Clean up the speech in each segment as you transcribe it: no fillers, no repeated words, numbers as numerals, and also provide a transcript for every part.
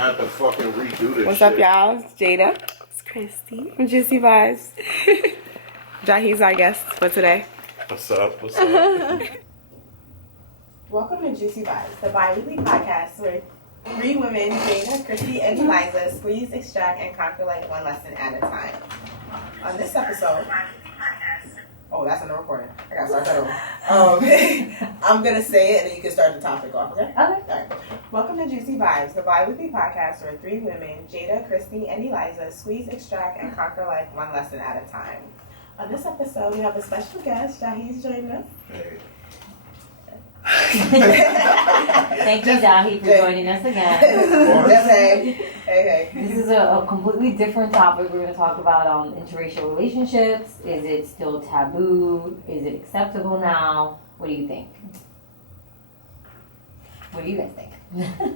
gonna have to fucking redo this. What's up, y'all? It's Jada. It's Christy from JuC-E. Jahi's our guest for today. What's up? What's up? Welcome to JuC-E, the bi-weekly podcast where three women, Jada, Christy, and Eliza, squeeze, extract, and conquer like one lesson at a time. On this episode, oh, that's in the recording. I gotta start that over. I'm gonna say it and then you can start the topic off, okay? Okay. All right. Welcome to JuC-E, the bi-weekly podcast where three women, Jada, Christy, and Eliza, squeeze, extract, and conquer life one lesson at a time. On this episode, we have a special guest. Jahi's joining us. Hey. Thank you, Jahi, for joining us again. Just hey. This is a completely different topic we're going to talk about interracial relationships. Is it still taboo? Is it acceptable now? What do you think? What do you guys think?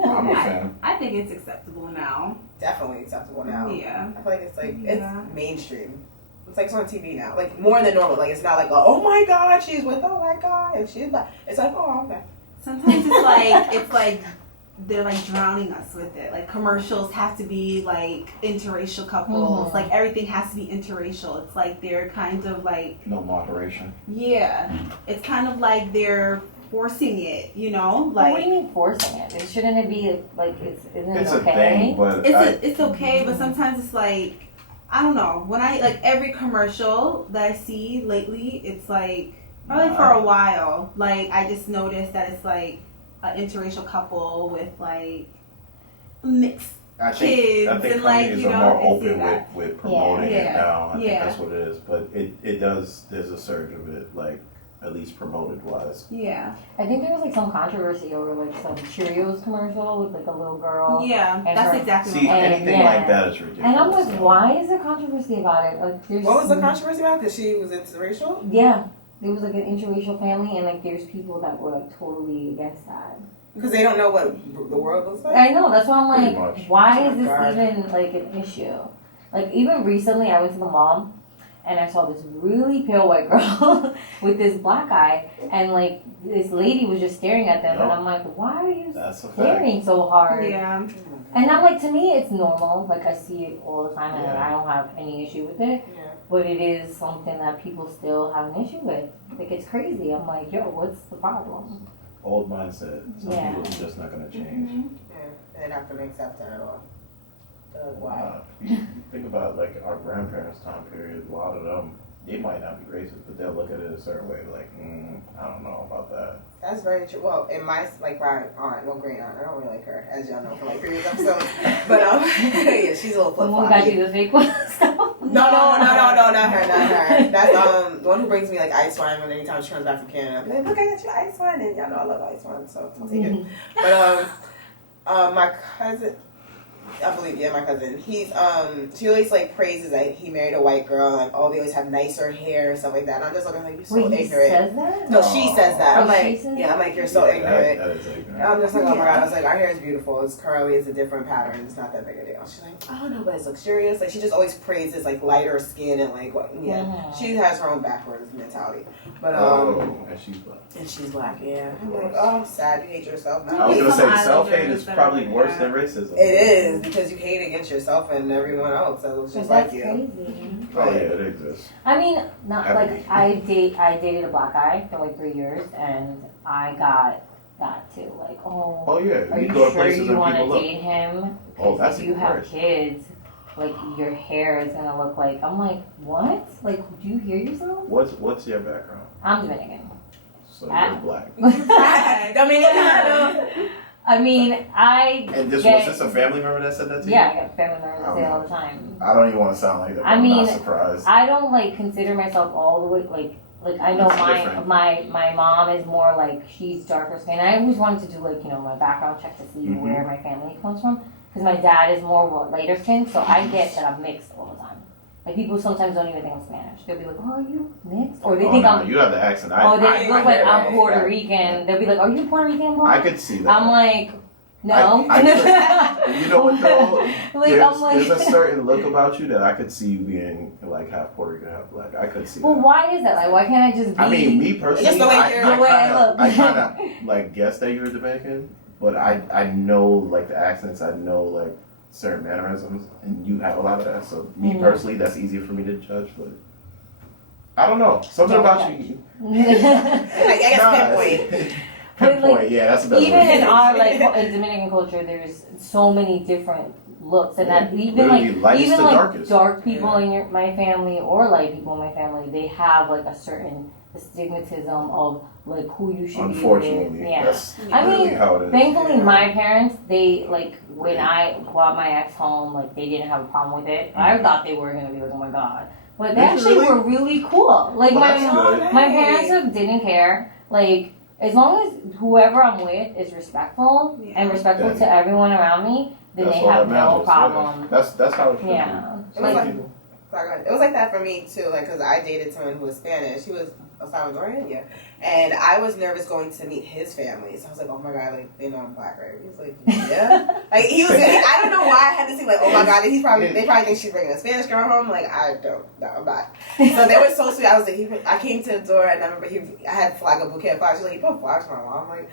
I'm a fan. I think it's acceptable now. Definitely acceptable now. Yeah. I feel like it's mainstream. It's like it's on TV now, like more than normal. Like it's not like oh my god, she's with oh my god, and she's like it's like oh okay. Sometimes it's like they're like drowning us with it. Like commercials have to be like interracial couples. Like everything has to be interracial. It's like they're kind of like No moderation. yeah. It's kind of like they're forcing it, you know? Like, what Like do you mean forcing it? Shouldn't it be like isn't it It's okay? a thing, but it's okay, but sometimes it's like I don't know. When I like every commercial that I see lately, it's like probably for a while. Like I just noticed that it's like an interracial couple with like mixed kids I think and like companies you are know more open that. with promoting it Yeah. now. I think Yeah. that's what it is. But it does. There's a surge of it, like at least promoted wise. Yeah, I think there was like some controversy over like some Cheerios commercial with like a little girl. yeah, And that's her- exactly See, what anything yeah. like that is ridiculous. And I'm like, so. why is there controversy about it? Like, there's What was the controversy about? Because she was interracial. Yeah, there was like an interracial family, and like there's people that were like totally against that. Because they don't know what the world looks like. I know, that's why I'm Pretty like, much. why Oh is my this God. even like an issue? Like even recently, I went to the mall and I saw this really pale white girl with this black guy, and like this lady was just staring at them, and Yep. I'm like, why are you That's a fact. staring so hard? Yeah, And I'm like, to me, it's normal. Like I see it all the time, and Yeah. I don't have any issue with it. Yeah. But it is something that people still have an issue with. Like it's crazy. I'm like, yo, what's the problem? Old mindset. Some Yeah. people are just not gonna change. Yeah. They didn't have to accept that at all. Wow. You think about like our grandparents' time period. A lot of them, they might not be racist, but they'll look at it a certain way. Like, I don't know about that. That's very true. Well, in my like my aunt, well, great aunt, I don't really like her, as y'all know from like previous episodes. But yeah, she's a little flip Someone flop. got you the fake one. No, not her. That's the one who brings me like ice wine when anytime she comes back from Canada. I'm like, look, I got you ice wine, and y'all know I love ice wine, so I'll take it. But my cousin, I believe, yeah, my cousin. He's she always like praises that he married a white girl, like oh they always have nicer hair and stuff like that. And I'm just looking like you're so Wait, he ignorant. says that? No, she says that. I'm Oh, she like, says yeah, that? I'm like you're so ignorant. That is ignorant. I'm just like, oh my god. I was like, our hair is beautiful. It's curly. It's a different pattern. It's not that big a deal. She's like, oh no, but it's luxurious. Like she just always praises like lighter skin and like what? Yeah, she has her own backwards mentality. But and she's black. and she's black. Yeah, I'm like, oh, sad. You hate yourself now. I was gonna Some say islanders self-hate is that probably are like worse that. than racism. It is because you hate against yourself and everyone else that looks just like That's you. crazy. Oh yeah, it exists. I mean, not Every- like I dated a black guy for like 3 years, and I got that too. Like, Oh yeah, are you go to sure places you and want to people look. date him? Oh, Because that's if you even have worse. kids, like your hair is gonna look like. I'm like, what? Like, do you hear yourself? What's your background? I'm Dominican. So you're black. Dominicano. I mean, And was this a family member that said that to you? Yeah, I got family members that say it all the time. I don't even want to sound like that. But I I'm mean, not surprised. I don't like consider myself all the way like I know It's different. my mom is more like she's darker skin. I always wanted to do like my background check to see where my family comes from because my dad is more lighter skin, so I get that I'm mixed all the time. Like people sometimes don't even think I'm Spanish. They'll be like, "Oh, are you mixed?" Or they think no, I'm. you have the accent. Oh, they I look like get I'm it. Puerto Yeah. Rican. They'll be like, "Are you Puerto Rican boy?" I could see that. I'm like, no. You know what though? Like, There's a certain look about you that I could see you being like half Puerto Rican, half black. I could see Well, that. why is that? Like, why can't I just be? I mean, me personally, Just the way you're- The way I look. I kind of like guess that you're Dominican, but I know like the accents, I know like certain mannerisms, and you have a lot of that. So me personally, that's easier for me to judge. But I don't know, something about you. Like, I guess pinpoint. Pinpoint, like, yeah, that's a better even way. in our like in Dominican culture, there's so many different looks, and that even Literally like lightest even to like darkest. dark people in my family or light people in my family, they have like a certain stigmatism of like who you should be with. Unfortunately, Yeah. that's I really mean, how it is. thankfully, my parents, they like when I brought my ex home, like they didn't have a problem with it. I thought they were gonna be like, oh my god, but they actually were really cool. Like Well, my parents didn't care. Like as long as whoever I'm with is respectful and respectful to everyone around me, then That's they all have that no matters, problem. yeah. That's how it should Yeah. It was like, it was like that for me too, like, because I dated someone who was Spanish. He was a Salvadorian, yeah. And I was nervous going to meet his family. So I was like, oh my god, like, they know I'm black, right? He was like, yeah. Like, he was, I don't know why I had to think, like, oh my god, they probably think she's bringing a Spanish girl home. Like, I don't, no, I'm not. So they were so sweet. I was like, I came to the door and I remember I had like a bouquet of flowers. She's like, you put flowers for my mom? I'm like,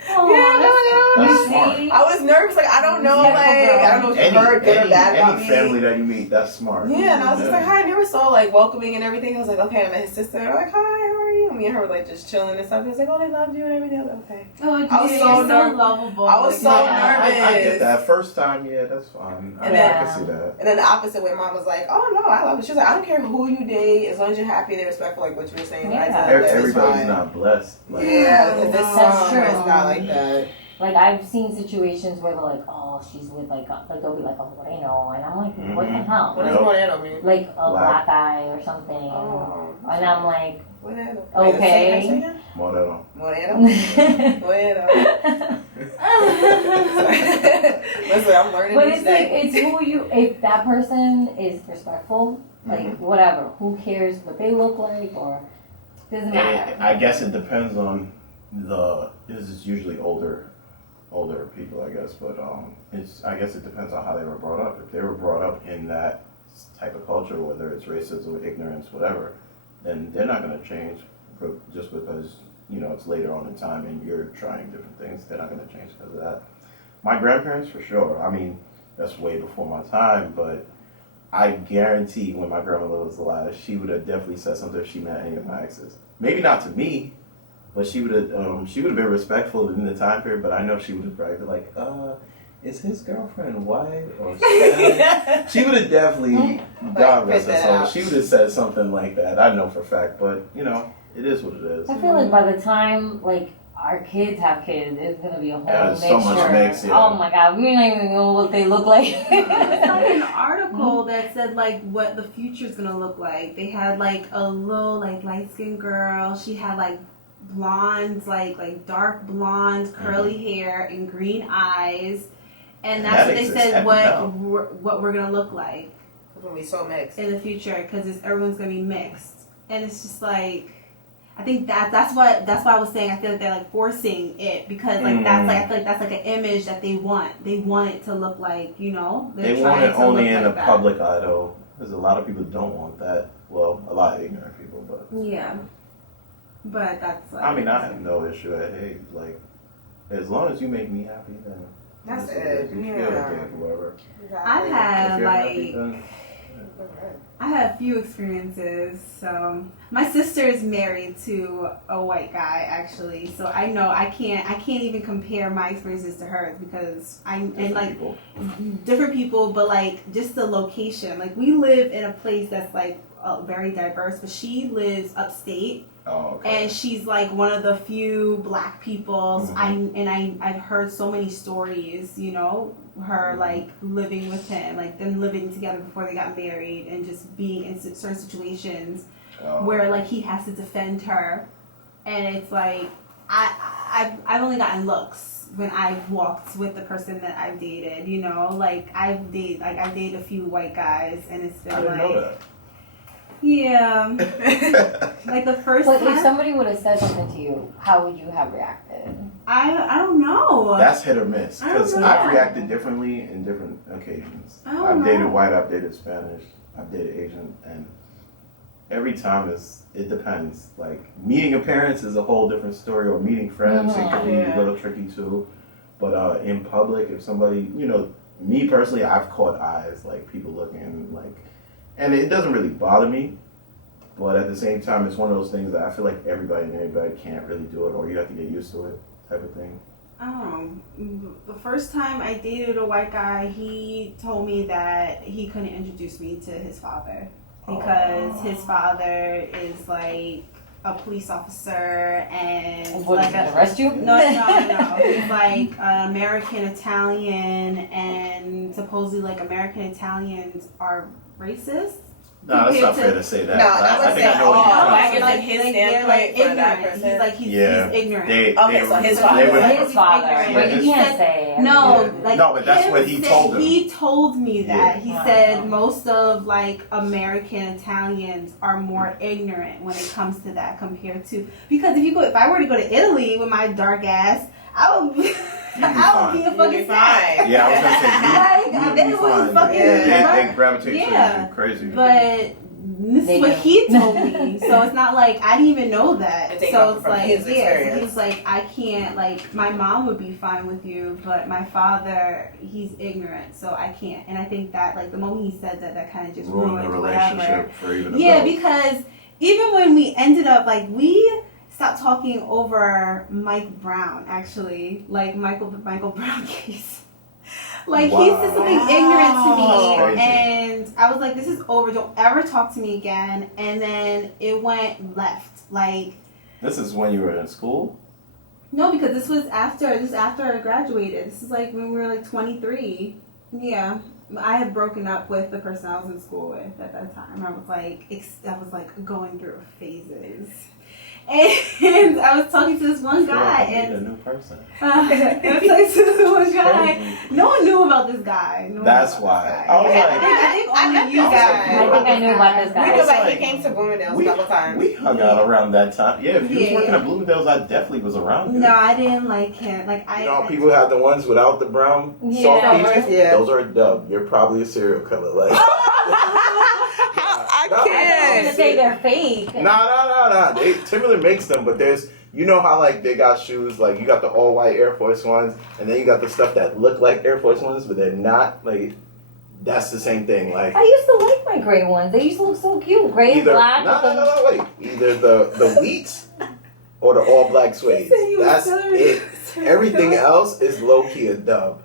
That's smart. I was nervous, like, I don't know, like, I don't know if you heard good or bad about any me. family that you meet, that's smart. Yeah, and I was just like, hi, and they were so like welcoming and everything. I was like, okay, I met his sister. I'm like, hi, how are you? And me and her were like just chilling and stuff. He was like, oh, they loved you and everything. I was like, okay. Oh, I was so lovable. I was so nervous. I get that. First time, yeah, that's fine. I can see that. And then the opposite way, mom was like, oh no, I love it. She was like, I don't care who you date, as long as you're happy, they're respectful, like what you were saying. Yeah. Everybody's not blessed. Like, yeah, because this That's song true. is not like that. Like I've seen situations where they're like, oh, she's with like they'll be like a moreno, and I'm like, what the hell? What does moreno mean? Like a black eye or something, Oh. and I'm like, Moreno. okay. Moreno. Moreno. Moreno. Listen, I'm learning. But it's like it's who you. If that person is respectful, like whatever, who cares what they look like or doesn't matter. I guess it depends on this is usually older people, I guess, but I guess it depends on how they were brought up. If they were brought up in that type of culture, whether it's racism, ignorance, whatever, then they're not going to change just because it's later on in time and you're trying different things. They're not going to change because of that. My grandparents, for sure. I mean, that's way before my time, but I guarantee when my grandmother was alive, she would have definitely said something if she met any of my exes. Maybe not to me, but she would have been respectful in the time period. But I know she would have probably been like, is his girlfriend white or Spanish? She would have definitely, God rest her soul, she would have said something like that. I know for a fact, but it is what it is. I feel like by the time like our kids have kids, it's gonna be a whole mixture. So much mix, yeah. Oh my god, we don't even know what they look like. I saw an article that said like what the future's gonna look like. They had like a little like light skinned girl. She had like blondes, like dark blonde curly hair and green eyes, and that's what they said what we're gonna look like. It's gonna be so mixed in the future because everyone's gonna be mixed, and it's just like. I think that's why I was saying I feel like they're like forcing it because like that's like I feel like that's like an image that they want. They want it to look like they want it only in the public eye though, because a lot of people don't want that. Well, a lot of ignorant people, but yeah. But that's like, I mean, I have no issue. Hey, like as long as you make me happy, then that's it. Whoever. I've had like. I had a few experiences. So my sister is married to a white guy, actually. So I know I can't even compare my experiences to hers because different people, but like just the location. Like we live in a place that's like very diverse, but she lives upstate. Oh, okay. And she's like one of the few black people. Mm-hmm. I've heard so many stories, her like living with him, like them living together before they got married, and just being in certain situations where like he has to defend her, and it's like I've only gotten looks when I've walked with the person that I've dated, like I've dated a few white guys, and it's been I didn't know that. Yeah. Like the first But time. if somebody would have said something to you, how would you have reacted? I don't know. That's hit or miss because I don't know. I've reacted differently in different occasions. I've dated white, I've dated Spanish, I've dated Asian, and every time it depends. Like meeting your parents is a whole different story, or meeting friends it can be a little tricky too. But in public, if somebody, me personally, I've caught eyes, like people looking, like, and it doesn't really bother me. But at the same time, it's one of those things that I feel like everybody and everybody can't really do it, or you have to get used to it, type of thing. The first time I dated a white guy, he told me that he couldn't introduce me to his father because his father is like a police officer and What, like gonna arrest you? No. He's like American Italian, and supposedly like American Italians are racist. No, that's not fair to say that. No, I would say I know what you're all. trying I to guess say. in his they're standpoint for that ignorant. person. He's Yeah. ignorant. Okay, so his father. His father, ignorant. but you He can't said- say. No, Yeah. like No, but that's him what he said- told him. He told me that. He Wow. said most of like American Italians are more ignorant when it comes to that compared to, because if I were to go to Italy with my dark ass, I would be I would be a You'd fucking be snack. fine. Yeah, I was gonna say, Like, you they would be was fine. fucking They gravitate Yeah. to you crazy. But this They is what do. he told me, so it's not like I didn't even know that. It's So it's from like, his experience. he's like, I can't, like, my mom would be fine with you, but my father, he's ignorant, so I can't. And I think that, like, the moment he said that, that kind of just ruin the ruined whatever. relationship for even Yeah, adults. because even when we ended up, like, we stopped talking over Mike Brown, actually, like Michael Brown case. Like, he said something ignorant to Wow. me, and I was like, this is over, don't ever talk to me again. And then it went left. Like, This is when you were in school? no, because this was after I graduated. This is like when we were like 23. Yeah. I had broken up with the person I was in school with at that time. I was like going through phases. And I was talking to this one guy, You're and a new person. I was talking to this one guy. Crazy. No one knew about this guy. No one That's knew about why. this guy. I was Yeah, like- I think I only met you this guys. guy. I think I knew about this guy. We knew that he like- came to Bloomingdale's a couple times. We hung out around that time. Yeah, if you was Yeah. working at Bloomingdale's, I definitely was around you. No, I didn't like him. Like You know how people have the ones without the brown Yeah. soft pieces? Yeah. Those are a dub. You're probably a serial killer. Like, I No, I was gonna can't. say they're fake. Nah. Timberland makes them, but there's, you know how like they got shoes, like you got the all white Air Force Ones, and then you got the stuff that look like Air Force Ones, but they're not. Like, that's the same thing. Like, I used to like my gray ones. They used to look so cute. Gray and either black. no, wait, either the wheat or the all black suede. said you was That's Hillary. it. Everything else is low key a dub.